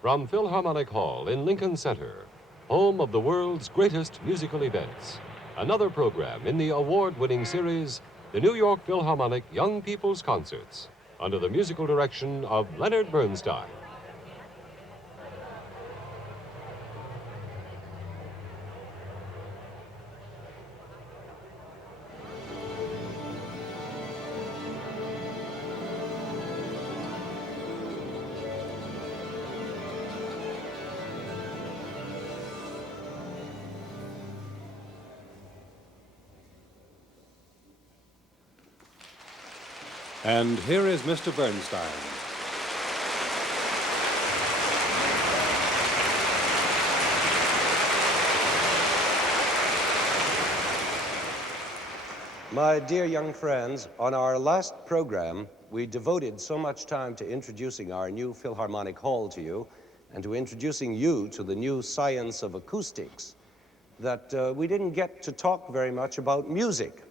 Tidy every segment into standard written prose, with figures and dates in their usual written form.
From Philharmonic Hall in Lincoln Center, home of the world's greatest musical events, another program in the award-winning series, the New York Philharmonic Young People's Concerts, under the musical direction of Leonard Bernstein. And here is Mr. Bernstein. My dear young friends, on our last program, we devoted so much time to introducing our new Philharmonic Hall to you and to introducing you to the new science of acoustics that we didn't get to talk very much about music.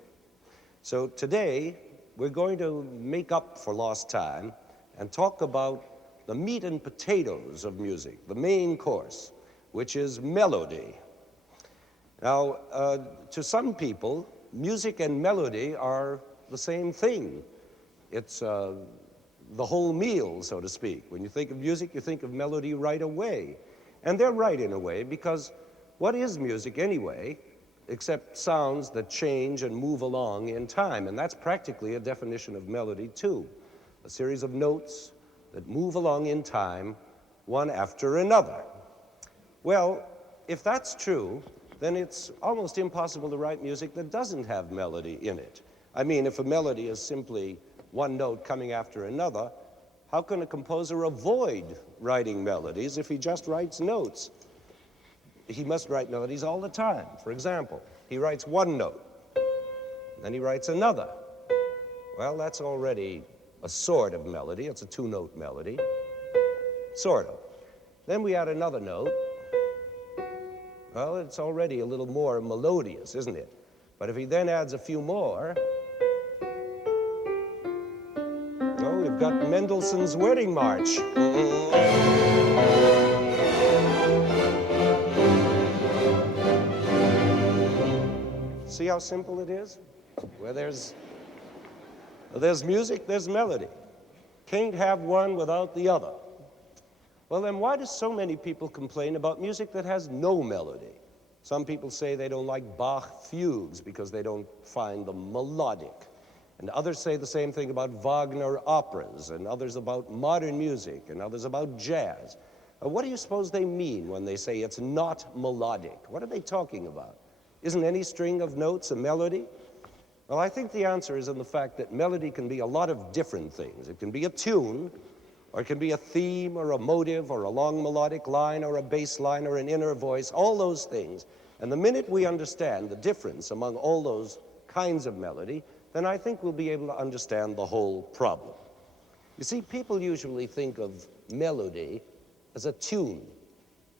So today, we're going to make up for lost time and talk about the meat and potatoes of music, the main course, which is melody. Now, to some people, music and melody are the same thing. It's the whole meal, so to speak. When you think of music, you think of melody right away. And they're right in a way, because what is music anyway, except sounds that change and move along in time? And that's practically a definition of melody, too. A series of notes that move along in time, one after another. Well, if that's true, then it's almost impossible to write music that doesn't have melody in it. I mean, if a melody is simply one note coming after another, how can a composer avoid writing melodies if he just writes notes? He must write melodies all the time. For example, he writes one note, then he writes another. Well, that's already a sort of melody. It's a two-note melody, sort of. Then we add another note. Well, it's already a little more melodious, isn't it? But if he then adds a few more, oh, we've got Mendelssohn's Wedding March. See how simple it is? Where there's music, there's melody. Can't have one without the other. Well, then why do so many people complain about music that has no melody? Some people say they don't like Bach fugues because they don't find them melodic. And others say the same thing about Wagner operas, and others about modern music, and others about jazz. What do you suppose they mean when they say it's not melodic? What are they talking about? Isn't any string of notes a melody? Well, I think the answer is in the fact that melody can be a lot of different things. It can be a tune, or it can be a theme, or a motive, or a long melodic line, or a bass line, or an inner voice, all those things. And the minute we understand the difference among all those kinds of melody, then I think we'll be able to understand the whole problem. You see, people usually think of melody as a tune,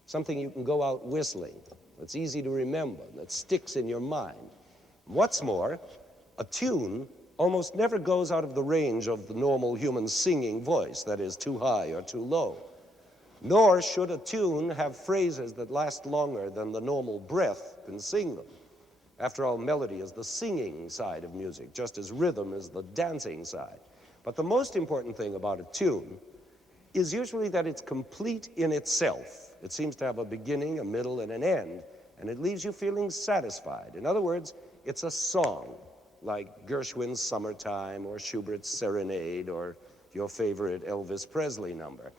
something you can go out whistling, that's easy to remember, that sticks in your mind. What's more, a tune almost never goes out of the range of the normal human singing voice, that is, too high or too low. Nor should a tune have phrases that last longer than the normal breath can sing them. After all, melody is the singing side of music, just as rhythm is the dancing side. But the most important thing about a tune is usually that it's complete in itself. It seems to have a beginning, a middle, and an end, and it leaves you feeling satisfied. In other words, it's a song, like Gershwin's Summertime, or Schubert's Serenade, or your favorite Elvis Presley number.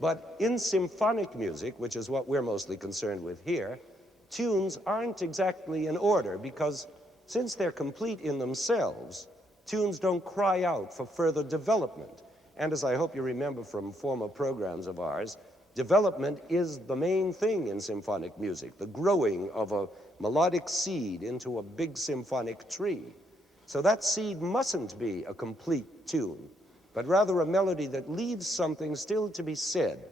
But in symphonic music, which is what we're mostly concerned with here, tunes aren't exactly in order, because since they're complete in themselves, tunes don't cry out for further development. And as I hope you remember from former programs of ours, development is the main thing in symphonic music, the growing of a melodic seed into a big symphonic tree. So that seed mustn't be a complete tune, but rather a melody that leaves something still to be said,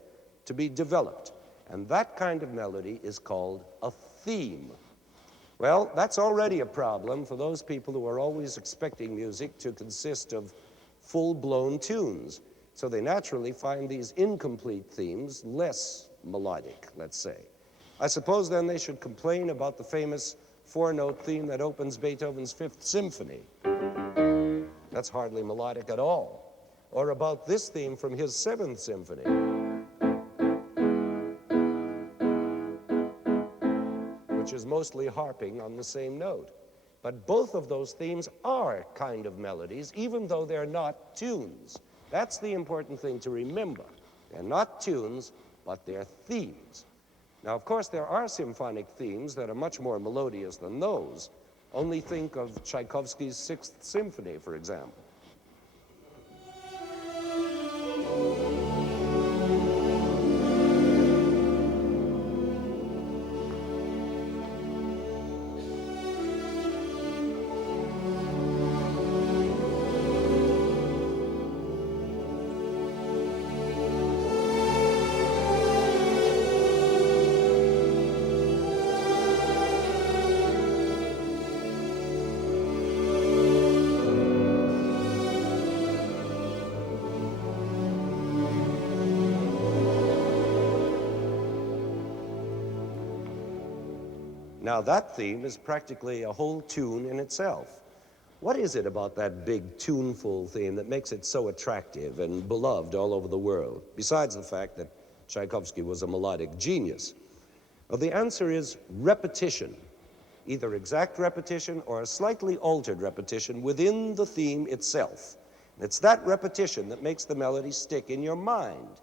to be developed. And that kind of melody is called a theme. Well, that's already a problem for those people who are always expecting music to consist of full-blown tunes. So they naturally find these incomplete themes less melodic, let's say. I suppose then they should complain about the famous four-note theme that opens Beethoven's Fifth Symphony. That's hardly melodic at all. Or about this theme from his Seventh Symphony, which is mostly harping on the same note. But both of those themes are kind of melodies, even though they're not tunes. That's the important thing to remember. They're not tunes, but they're themes. Now, of course, there are symphonic themes that are much more melodious than those. Only think of Tchaikovsky's Sixth Symphony, for example. Now, that theme is practically a whole tune in itself. What is it about that big, tuneful theme that makes it so attractive and beloved all over the world, besides the fact that Tchaikovsky was a melodic genius? Well, the answer is repetition, either exact repetition or a slightly altered repetition within the theme itself. And it's that repetition that makes the melody stick in your mind.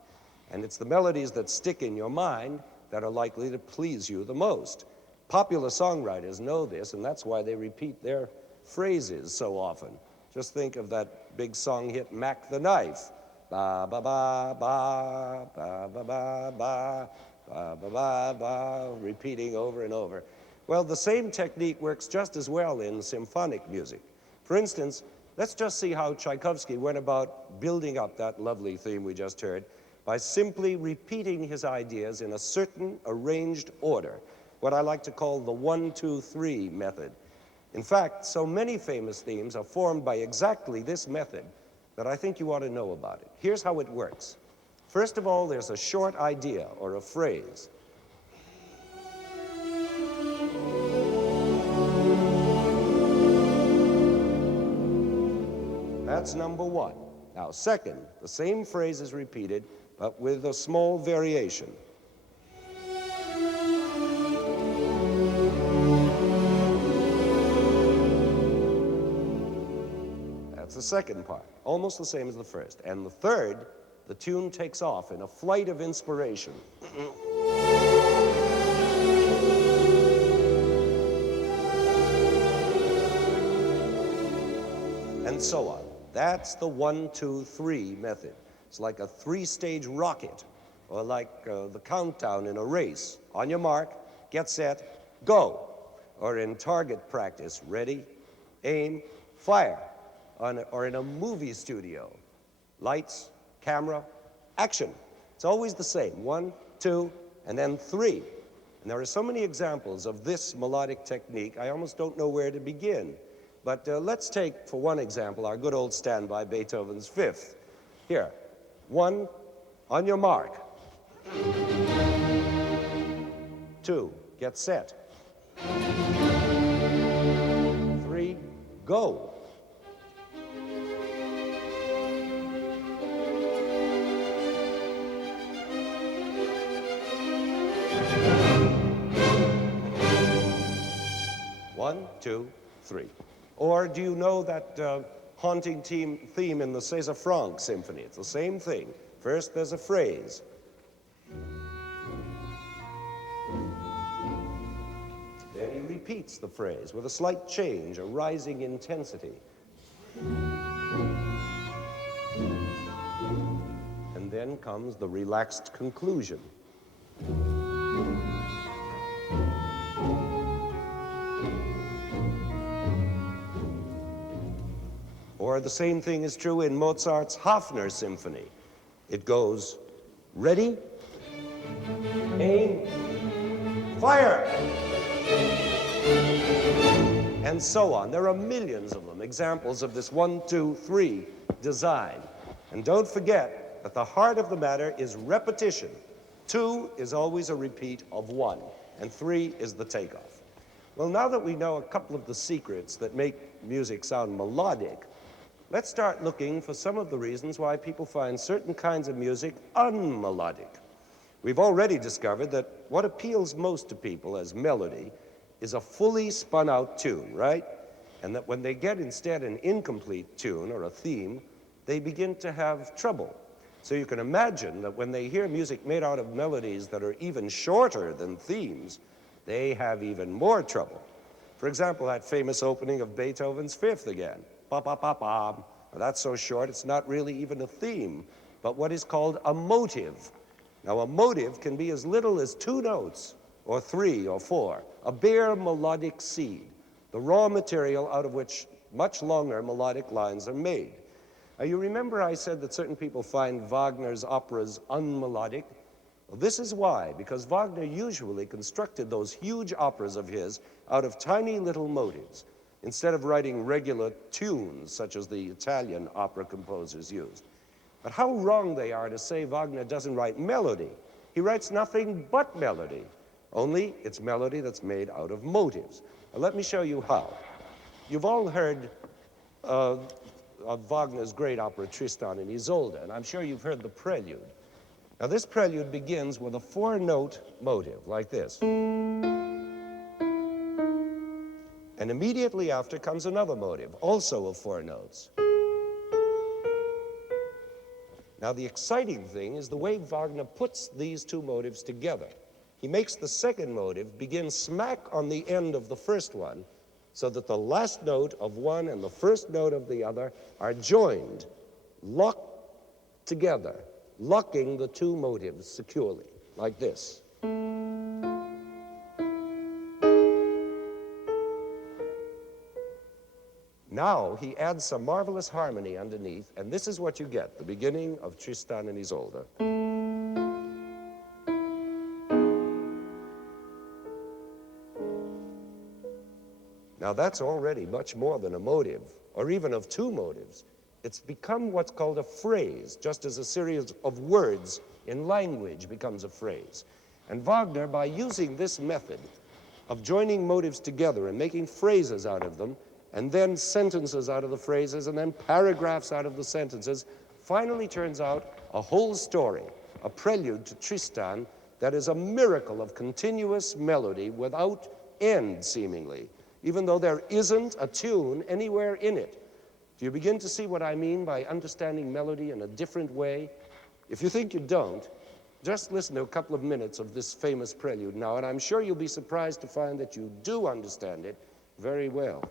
And it's the melodies that stick in your mind that are likely to please you the most. Popular songwriters know this, and that's why they repeat their phrases so often. Just think of that big song hit, Mac the Knife. Ba, ba, ba, ba, ba, ba, ba, ba, ba, ba, ba, ba, repeating over and over. Well, the same technique works just as well in symphonic music. For instance, let's just see how Tchaikovsky went about building up that lovely theme we just heard by simply repeating his ideas in a certain arranged order, what I like to call the 1-2-3 method. In fact, so many famous themes are formed by exactly this method that I think you ought to know about it. Here's how it works. First of all, there's a short idea or a phrase. That's number one. Now, second, the same phrase is repeated, but with a small variation. That's the second part, almost the same as the first. And the third, the tune takes off in a flight of inspiration. And so on. That's the 1-2-3 method. It's like a three-stage rocket, or like the countdown in a race. On your mark, get set, go. Or in target practice, ready, aim, fire. Or in a movie studio, lights, camera, action. It's always the same, 1, 2, and then 3. And there are so many examples of this melodic technique, I almost don't know where to begin. But let's take, for one example, our good old standby, Beethoven's Fifth. Here, 1, on your mark. 2, get set. 3, go. One, two, three. Or do you know that haunting theme in the César Franck Symphony? It's the same thing. First, there's a phrase. Then he repeats the phrase with a slight change, a rising intensity. And then comes the relaxed conclusion. Or the same thing is true in Mozart's Hafner Symphony. It goes, ready, aim, fire, and so on. There are millions of them, examples of this 1-2-3 design. And don't forget, that the heart of the matter is repetition. 2 is always a repeat of 1, and 3 is the takeoff. Well, now that we know a couple of the secrets that make music sound melodic, let's start looking for some of the reasons why people find certain kinds of music unmelodic. We've already discovered that what appeals most to people as melody is a fully spun out tune, right? And that when they get instead an incomplete tune or a theme, they begin to have trouble. So you can imagine that when they hear music made out of melodies that are even shorter than themes, they have even more trouble. For example, that famous opening of Beethoven's Fifth again. Ba ba ba ba. That's so short, it's not really even a theme, but what is called a motive. Now, a motive can be as little as 2 notes, or 3 or 4, a bare melodic seed, the raw material out of which much longer melodic lines are made. Now, you remember I said that certain people find Wagner's operas unmelodic? Well, this is why, because Wagner usually constructed those huge operas of his out of tiny little motives, instead of writing regular tunes such as the Italian opera composers used. But how wrong they are to say Wagner doesn't write melody. He writes nothing but melody, only it's melody that's made out of motives. Now, let me show you how. You've all heard of Wagner's great opera Tristan and Isolde, and I'm sure you've heard the prelude. Now, this prelude begins with a 4-note motive, like this. And immediately after comes another motive, also of 4 notes. Now, the exciting thing is the way Wagner puts these 2 motives together. He makes the second motive begin smack on the end of the first one, so that the last note of one and the first note of the other are joined, locked together, locking the 2 motives securely, like this. Now he adds some marvelous harmony underneath, and this is what you get, the beginning of Tristan and Isolde. Now that's already much more than a motive, or even of 2 motives. It's become what's called a phrase, just as a series of words in language becomes a phrase. And Wagner, by using this method of joining motives together and making phrases out of them, and then sentences out of the phrases, and then paragraphs out of the sentences, finally turns out a whole story, a prelude to Tristan that is a miracle of continuous melody without end, seemingly, even though there isn't a tune anywhere in it. Do you begin to see what I mean by understanding melody in a different way? If you think you don't, just listen to a couple of minutes of this famous prelude now, and I'm sure you'll be surprised to find that you do understand it very well.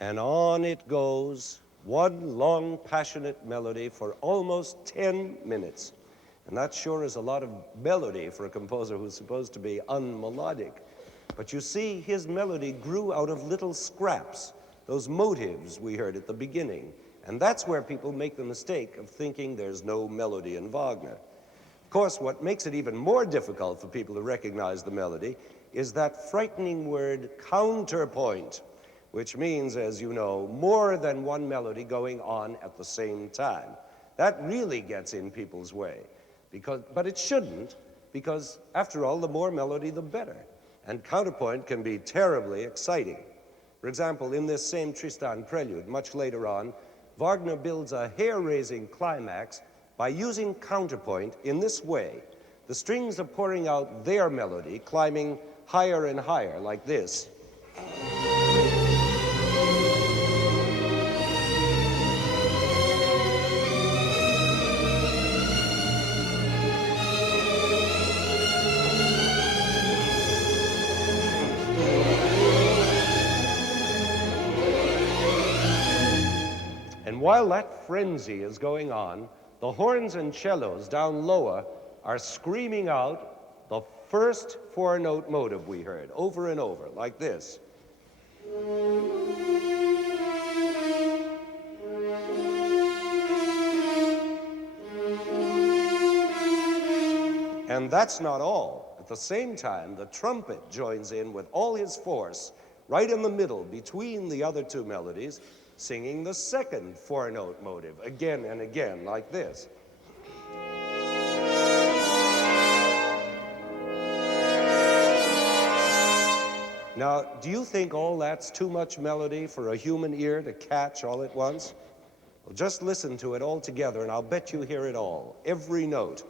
And on it goes, one long, passionate melody for almost 10 minutes. And that sure is a lot of melody for a composer who's supposed to be unmelodic. But you see, his melody grew out of little scraps, those motives we heard at the beginning. And that's where people make the mistake of thinking there's no melody in Wagner. Of course, what makes it even more difficult for people to recognize the melody is that frightening word counterpoint, which means, as you know, more than one melody going on at the same time. That really gets in people's way, but it shouldn't, because after all, the more melody, the better. And counterpoint can be terribly exciting. For example, in this same Tristan prelude, much later on, Wagner builds a hair-raising climax by using counterpoint in this way. The strings are pouring out their melody, climbing higher and higher, like this. And while that frenzy is going on, the horns and cellos down lower are screaming out the first four-note motive we heard, over and over, like this. And that's not all. At the same time, the trumpet joins in with all his force, right in the middle, between the other two melodies, singing the second four-note motive, again and again, like this. Now, do you think all that's too much melody for a human ear to catch all at once? Well, just listen to it all together, and I'll bet you hear it all, every note.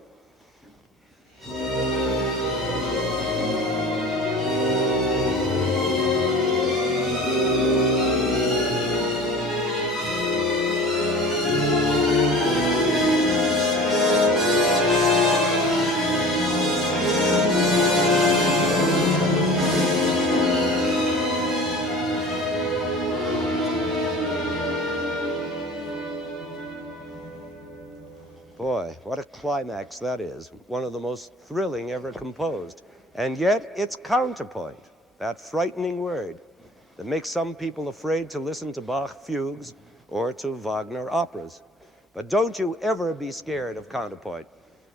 Boy, what a climax that is. One of the most thrilling ever composed. And yet, it's counterpoint, that frightening word that makes some people afraid to listen to Bach fugues or to Wagner operas. But don't you ever be scared of counterpoint.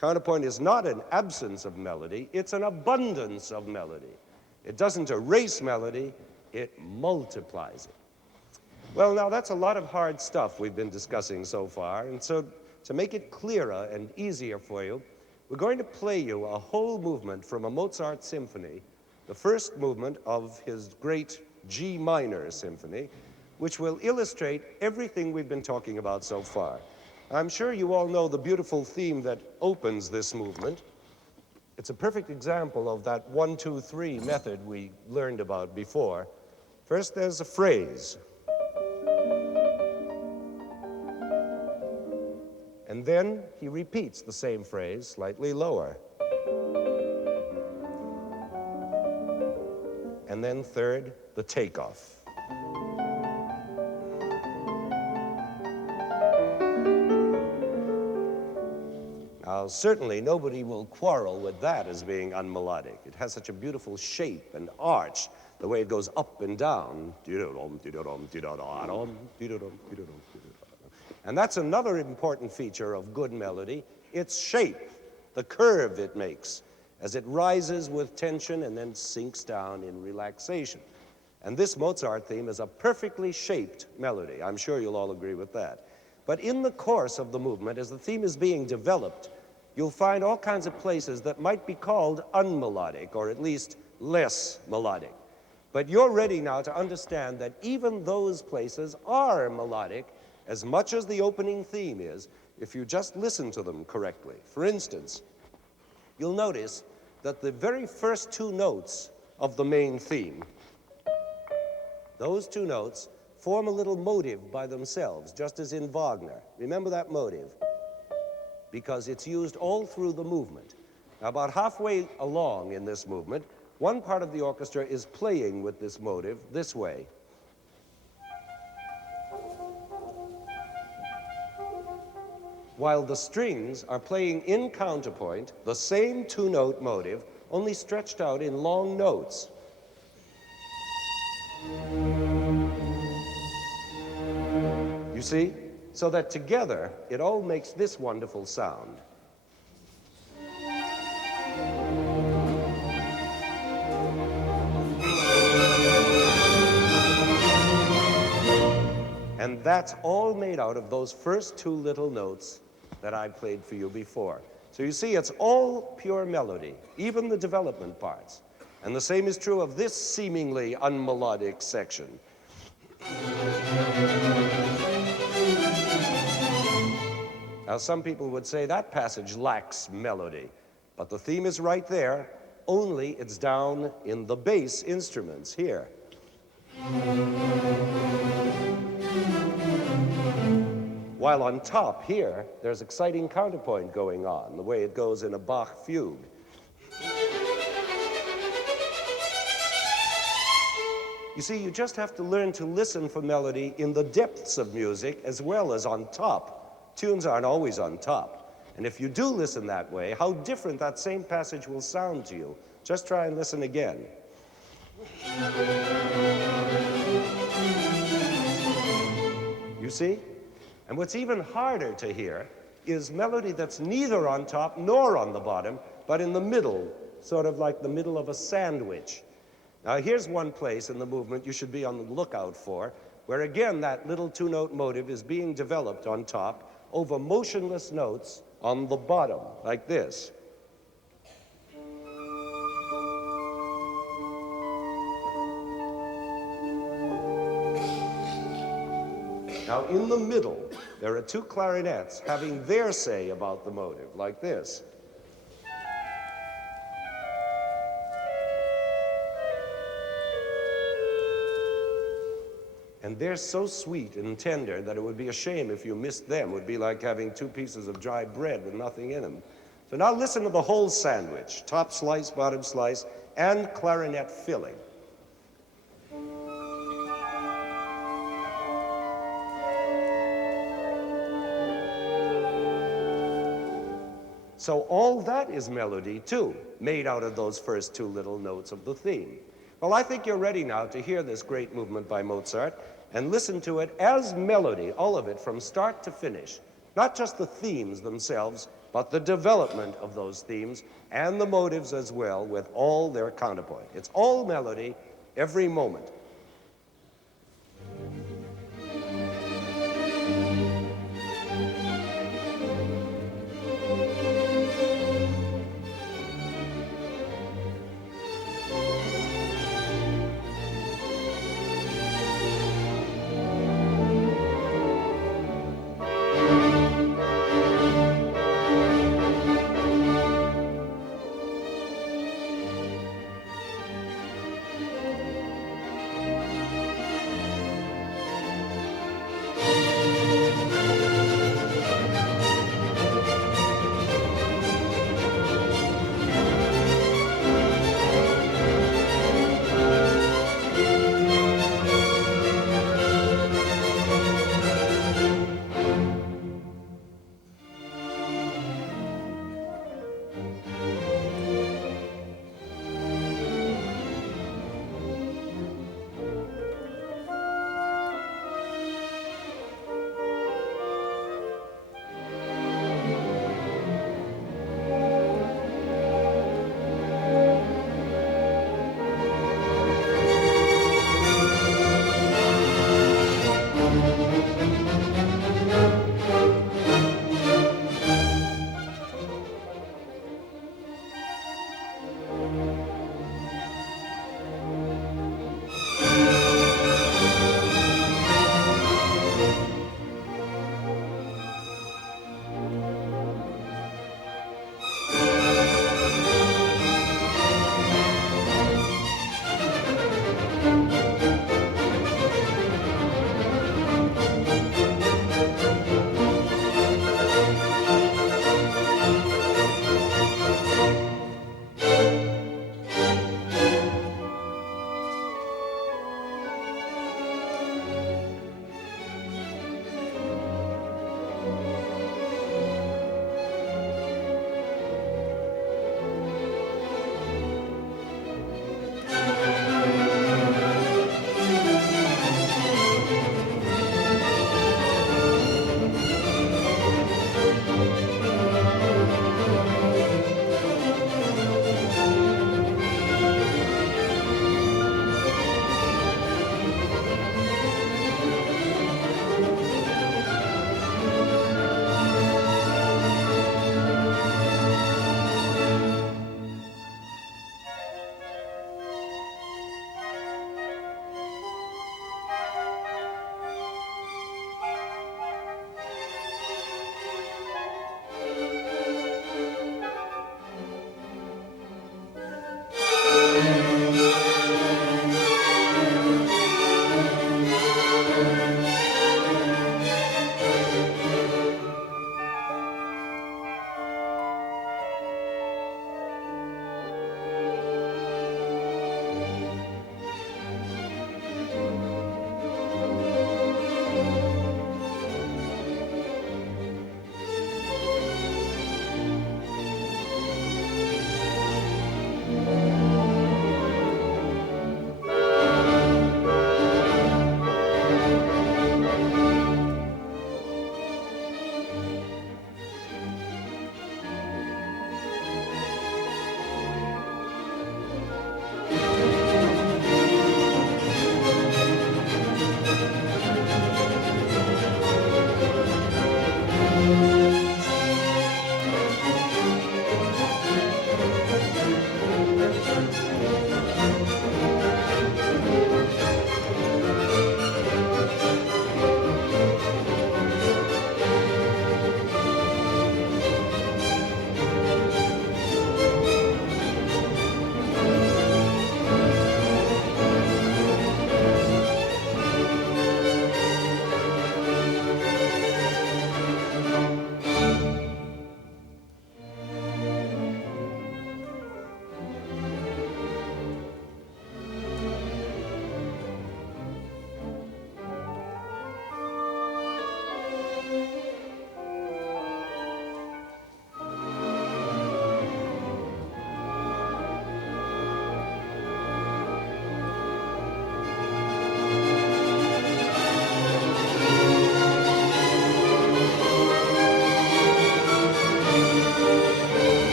Counterpoint is not an absence of melody, it's an abundance of melody. It doesn't erase melody, it multiplies it. Well, now that's a lot of hard stuff we've been discussing so far, and so to make it clearer and easier for you, we're going to play you a whole movement from a Mozart symphony, the first movement of his great G minor symphony, which will illustrate everything we've been talking about so far. I'm sure you all know the beautiful theme that opens this movement. It's a perfect example of that 1-2-3 method we learned about before. First, there's a phrase. And then he repeats the same phrase slightly lower. And then third, the takeoff. Now, certainly nobody will quarrel with that as being unmelodic. It has such a beautiful shape and arch, the way it goes up and down. And that's another important feature of good melody, its shape, the curve it makes, as it rises with tension and then sinks down in relaxation. And this Mozart theme is a perfectly shaped melody. I'm sure you'll all agree with that. But in the course of the movement, as the theme is being developed, you'll find all kinds of places that might be called unmelodic, or at least less melodic. But you're ready now to understand that even those places are melodic, as much as the opening theme is, if you just listen to them correctly. For instance, you'll notice that the very first two notes of the main theme, those two notes form a little motive by themselves, just as in Wagner. Remember that motive, because it's used all through the movement. Now, about halfway along in this movement, one part of the orchestra is playing with this motive this way. while the strings are playing in counterpoint the same two-note motive, only stretched out in long notes. You see? So that together, it all makes this wonderful sound. And that's all made out of those first two little notes that I played for you before. So you see, it's all pure melody, even the development parts. And the same is true of this seemingly unmelodic section. Now, some people would say that passage lacks melody, but the theme is right there, only it's down in the bass instruments here. While on top here, there's exciting counterpoint going on, the way it goes in a Bach fugue. You see, you just have to learn to listen for melody in the depths of music as well as on top. Tunes aren't always on top. And if you do listen that way, how different that same passage will sound to you. Just try and listen again. You see? And what's even harder to hear is melody that's neither on top nor on the bottom, but in the middle, sort of like the middle of a sandwich. Now, here's one place in the movement you should be on the lookout for, where again that little two-note motive is being developed on top over motionless notes on the bottom, like this. Now, in the middle, there are two clarinets having their say about the motive, like this. And they're so sweet and tender that it would be a shame if you missed them. It would be like having two pieces of dry bread with nothing in them. So now listen to the whole sandwich, top slice, bottom slice, and clarinet filling. So all that is melody, too, made out of those first two little notes of the theme. Well, I think you're ready now to hear this great movement by Mozart and listen to it as melody, all of it from start to finish. Not just the themes themselves, but the development of those themes and the motives as well, with all their counterpoint. It's all melody every moment.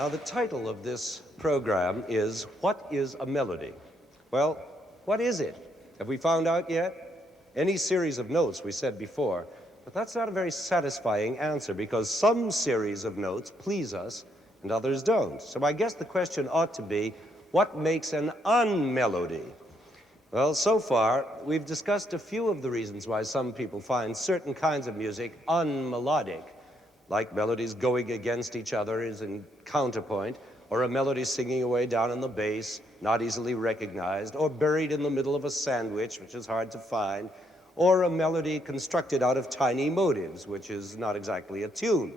Now, the title of this program is What is a Melody? Well, what is it? Have we found out yet? Any series of notes, we said before, but that's not a very satisfying answer because some series of notes please us and others don't. So I guess the question ought to be, what makes an unmelody? Well, so far, we've discussed a few of the reasons why some people find certain kinds of music unmelodic, like melodies going against each other as in counterpoint, or a melody singing away down in the bass, not easily recognized, or buried in the middle of a sandwich, which is hard to find, or a melody constructed out of tiny motives, which is not exactly a tune.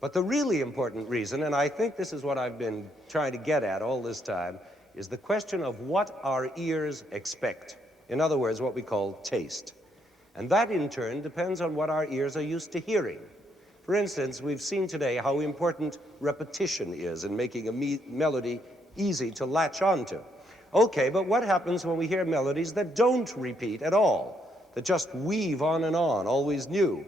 But the really important reason, and I think this is what I've been trying to get at all this time, is the question of what our ears expect. In other words, what we call taste. And that, in turn, depends on what our ears are used to hearing. For instance, we've seen today how important repetition is in making a melody easy to latch onto. Okay, but what happens when we hear melodies that don't repeat at all, that just weave on and on, always new?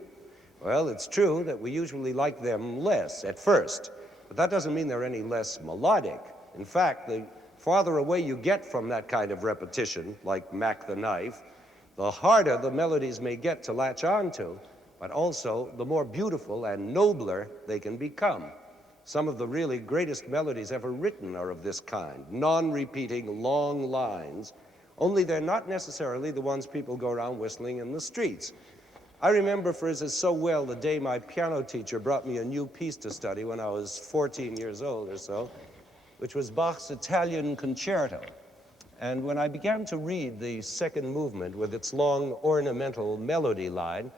Well, it's true that we usually like them less at first, but that doesn't mean they're any less melodic. In fact, the farther away you get from that kind of repetition, like Mac the Knife, the harder the melodies may get to latch onto, but also the more beautiful and nobler they can become. Some of the really greatest melodies ever written are of this kind, non-repeating long lines, only they're not necessarily the ones people go around whistling in the streets. I remember, for instance, so well the day my piano teacher brought me a new piece to study when I was 14 years old or so, which was Bach's Italian Concerto. And when I began to read the second movement with its long ornamental melody line,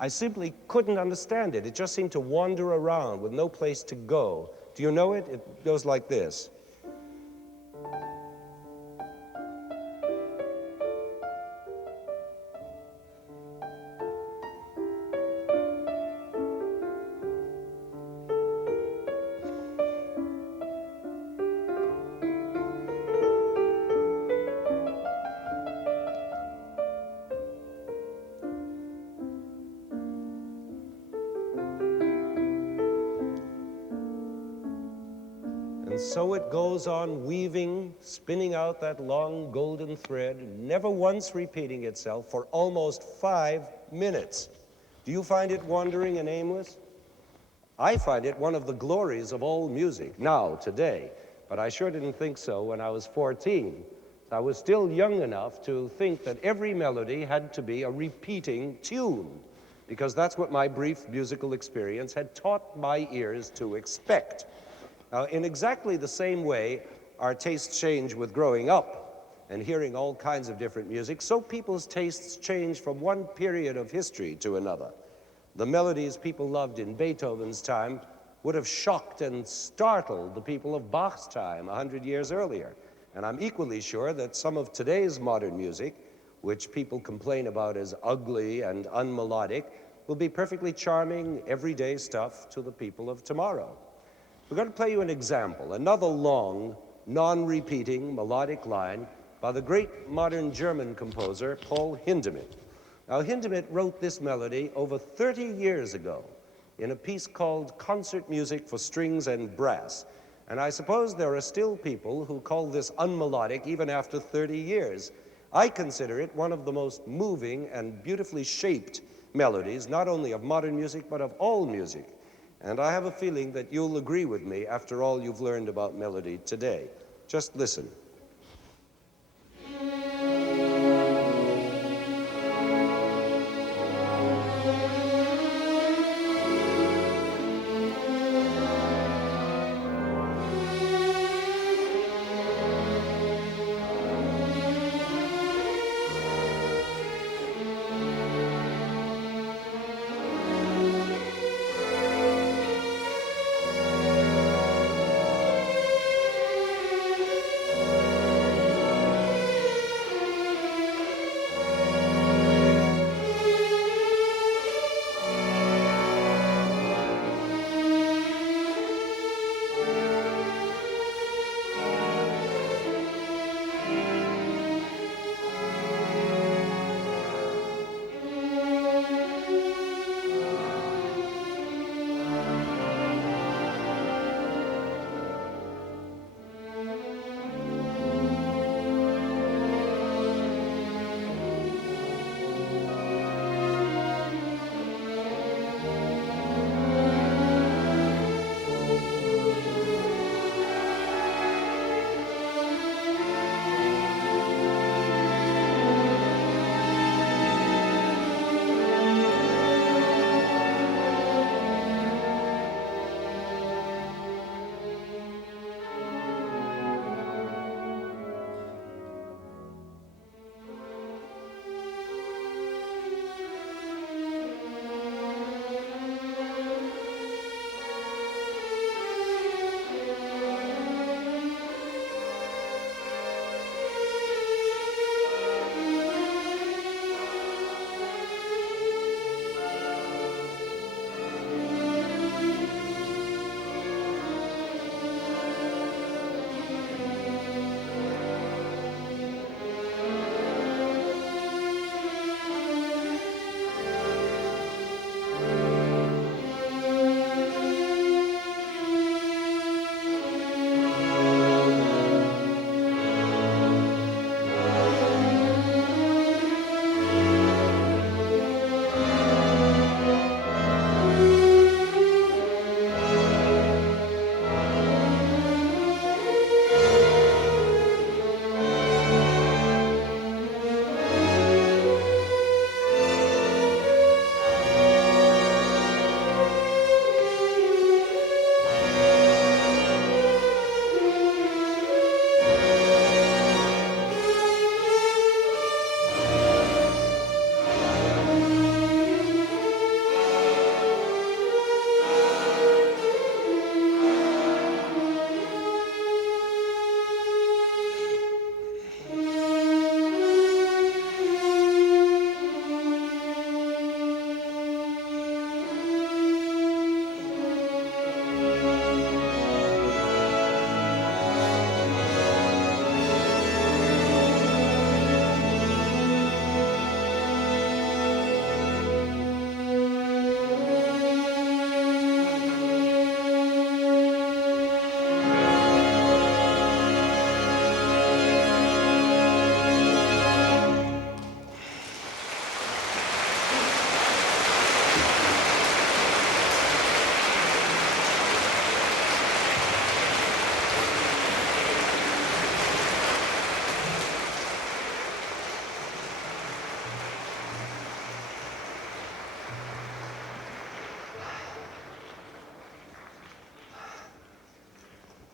I simply couldn't understand it. It just seemed to wander around with no place to go. Do you know it? It goes like this. And so it goes on weaving, spinning out that long golden thread, never once repeating itself for almost 5 minutes. Do you find it wandering and aimless? I find it one of the glories of all music now, today, but I sure didn't think so when I was 14. I was still young enough to think that every melody had to be a repeating tune, because that's what my brief musical experience had taught my ears to expect. Now, in exactly the same way our tastes change with growing up and hearing all kinds of different music, so people's tastes change from one period of history to another. The melodies people loved in Beethoven's time would have shocked and startled the people of Bach's time 100 years earlier. And I'm equally sure that some of today's modern music, which people complain about as ugly and unmelodic, will be perfectly charming, everyday stuff to the people of tomorrow. We're going to play you an example, another long, non-repeating melodic line by the great modern German composer, Paul Hindemith. Now, Hindemith wrote this melody over 30 years ago in a piece called Concert Music for Strings and Brass. And I suppose there are still people who call this unmelodic even after 30 years. I consider it one of the most moving and beautifully shaped melodies, not only of modern music, but of all music. And I have a feeling that you'll agree with me after all you've learned about melody today. Just listen.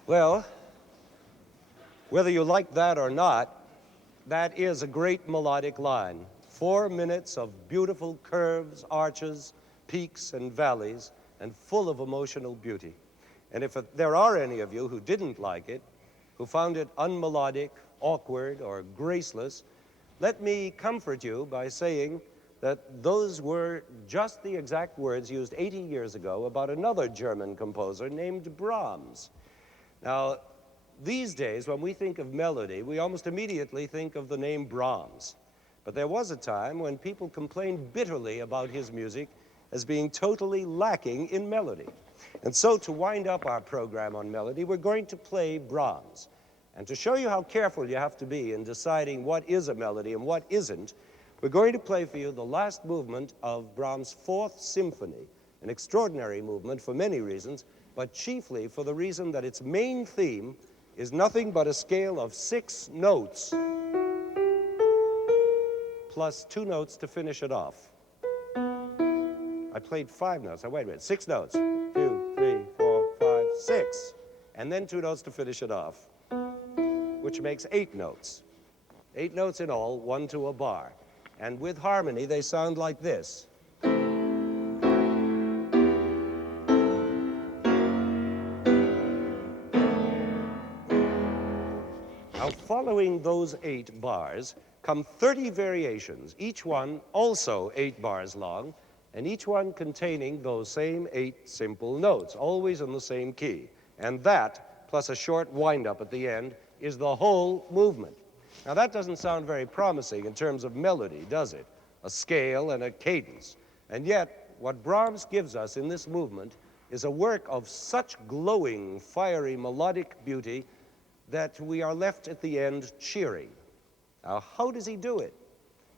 Well, whether you like that or not, that is a great melodic line. 4 minutes of beautiful curves, arches, peaks, and valleys, and full of emotional beauty. And if there are any of you who didn't like it, who found it unmelodic, awkward, or graceless, let me comfort you by saying that those were just the exact words used 80 years ago about another German composer named Brahms. Now, these days, when we think of melody, we almost immediately think of the name Brahms. But there was a time when people complained bitterly about his music as being totally lacking in melody. And so, to wind up our program on melody, we're going to play Brahms. And to show you how careful you have to be in deciding what is a melody and what isn't, we're going to play for you the last movement of Brahms' Fourth Symphony, an extraordinary movement for many reasons, but chiefly for the reason that its main theme is nothing but a scale of 6 notes plus 2 notes to finish it off. I played 5 notes. Now, wait a minute. 6 notes. 2, 3, 4, 5, 6. And then 2 notes to finish it off, which makes 8 notes. 8 notes in all, 1 to a bar. And with harmony, they sound like this. Now, following those 8 bars come 30 variations, each one also 8 bars long, and each one containing those same 8 simple notes, always in the same key. And that, plus a short wind-up at the end, is the whole movement. Now, that doesn't sound very promising in terms of melody, does it? A scale and a cadence. And yet, what Brahms gives us in this movement is a work of such glowing, fiery, melodic beauty that we are left at the end cheering. Now, how does he do it?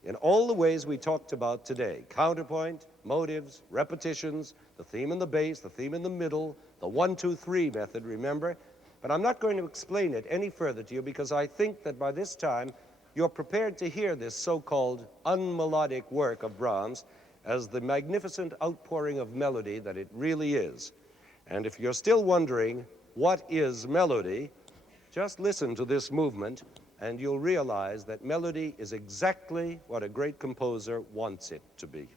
In all the ways we talked about today: counterpoint, motives, repetitions, the theme in the bass, the theme in the middle, the 1-2-3 method, remember? But I'm not going to explain it any further to you because I think that by this time you're prepared to hear this so-called unmelodic work of Brahms as the magnificent outpouring of melody that it really is. And if you're still wondering what is melody, just listen to this movement and you'll realize that melody is exactly what a great composer wants it to be.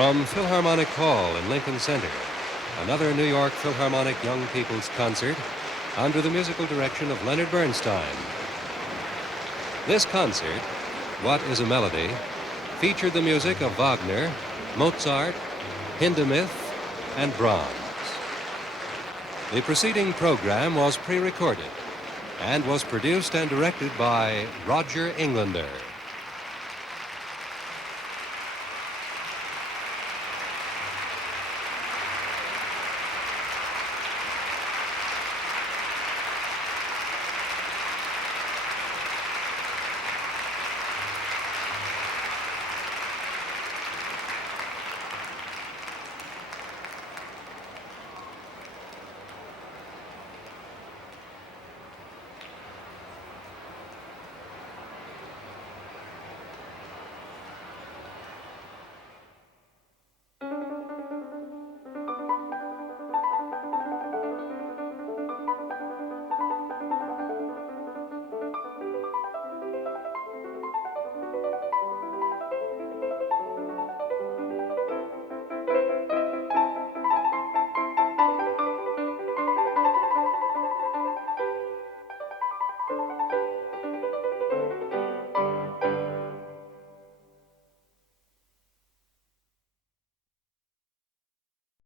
From Philharmonic Hall in Lincoln Center, another New York Philharmonic Young People's Concert under the musical direction of Leonard Bernstein. This concert, What is a Melody, featured the music of Wagner, Mozart, Hindemith, and Brahms. The preceding program was pre-recorded and was produced and directed by Roger Englander.